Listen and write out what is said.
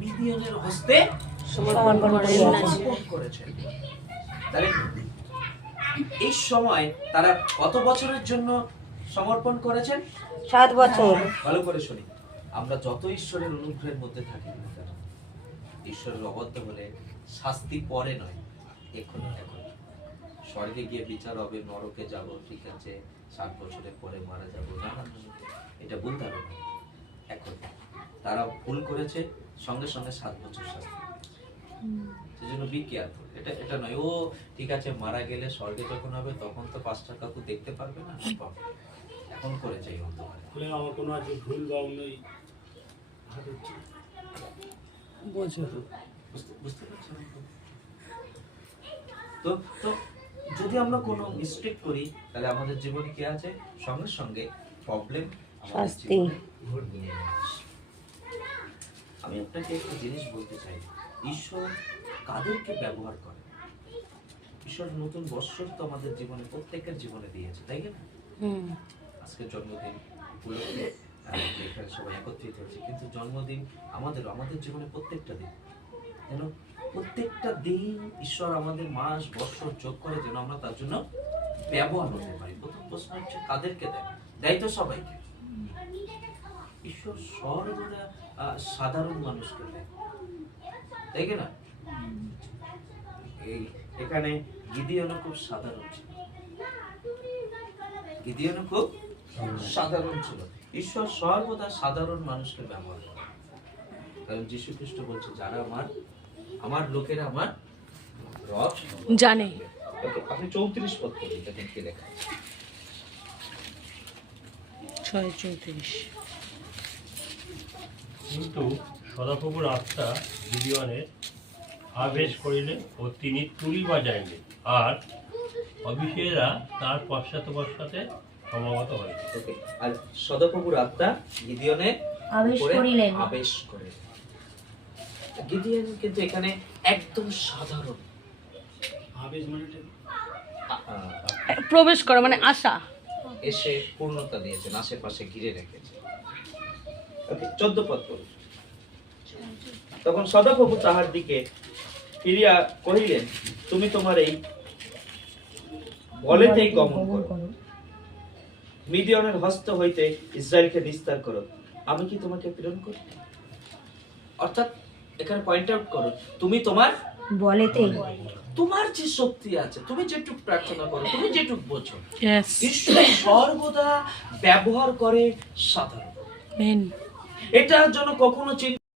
মিডিয়ানের হস্তে সমর্পণ করেছেন। তাহলে এই সময় তারা কত বছরের জন্য সমর্পণ করেছেন? 7 বছর। ভালো করে শুনি, আমরা যত ঈশ্বরের অনুগ্রহের মধ্যে থাকি না কেন, ঈশ্বরের অবাধ্য হলে শাস্তি পরে নয়, এখন এখন স্বর্গে গিয়ে বিচার হবে, নরকে যাব, ঠিক আছে 7 বছরের পরে মারা যাব, না না না, এটা বলতে হবে না। এখন তারা ভুল করেছে, সঙ্গে সঙ্গে 7 বছর শাস্তি। সেজন্য বি কেয়ারফুল। এটা নয় ও ঠিক আছে মারা গেলে স্বর্গে যখন হবে তখন তো 5টা কাকু দেখতে পারবে না, এখন করে চাই অন্ধকারে। আমার কোনো আছে ভুল বা নেই বুঝতে পারছেন? তো তো যদি আমরা কোনো মিস্টেক করি তাহলে আমাদের জীবনে কি আছে? সঙ্গে সঙ্গে প্রবলেম, শাস্তি। আমি আপনাকে একটা জিনিস বলতে চাই, ঈশ্বর কাদেরকে ব্যবহার করে? ঈশ্বর নতুন বৎসর তো আমাদের জীবনে, প্রত্যেকের জীবনে দিয়েছে, তাই না? আজকে জন্মদিন উপলক্ষে এখানে সবাই একত্রিত হয়েছে, কিন্তু জন্মদিন আমাদের জীবনে প্রত্যেকটা দিন, যেন প্রত্যেকটা দিন ঈশ্বর আমাদের মাস বৎসর যোগ করে যেন আমরা তার জন্য ব্যবহার হতে পারি। প্রথম প্রশ্ন হচ্ছে কাদেরকে দেয়? দেয় তো সবাইকে। ঈশ্বর সর্বদা সাধারণ মানুষকে দেয়, তাই না? এই এখানে গিদিয়নও খুব সাধারণ ছিল, গিদিয়নও খুব সাধারণ ছিল। ঈশ্বর সর্বদা সাধারণ মানুষকে ব্যবহার করে, কারণ যীশু খ্রিস্ট বলছে যারা আমার লোকেরা আমার রব জানে। আপনি 34 পদ পড়ুন, দেখেন কি লেখা আছে। 6:34। কিন্তু সদাপ্রভুর আত্মা গিদিয়নের আবেশ করিলেন ও তিনি তুলি বাজাইলেন, আর অভিষেকরা তার পশ্চাতে পশ্চাতে সমাগত হইল। আর সদাপ্রভুর আত্মা গিদিয়নে আবেশ করিলেন। আবেশ করে। গিদিয়ন কিন্তু এখানে একদম সাধারণ, আবেশ মানে প্রবেশ করা মানে আশা। এসে পূর্ণতা দিয়েছেন, আশেপাশে ঘিরে রেখেছে। 14 পদ পড়ুন। তখন সদাপ্রভু তাহার দিকে ফিরিয়া কহিলেন, তুমি তোমার এই বলেতেই গমন করো, মিডিয়নের হস্ত হইতে ইসরায়েলকে নিস্তার করো, আমি কি তোমাকে প্রেরণ করি? অর্থাৎ এখানে পয়েন্ট আউট করো, তুমি তোমার বলেতেই, তোমার যে শক্তি আছে, তুমি যেটুক প্রার্থনা করো, তুমি যেটুক বোঝো, Yes. ঈশ্বর সর্বদা ব্যবহার করে সাধারণ। Amen. এটার জন্য কখনো চিন্তা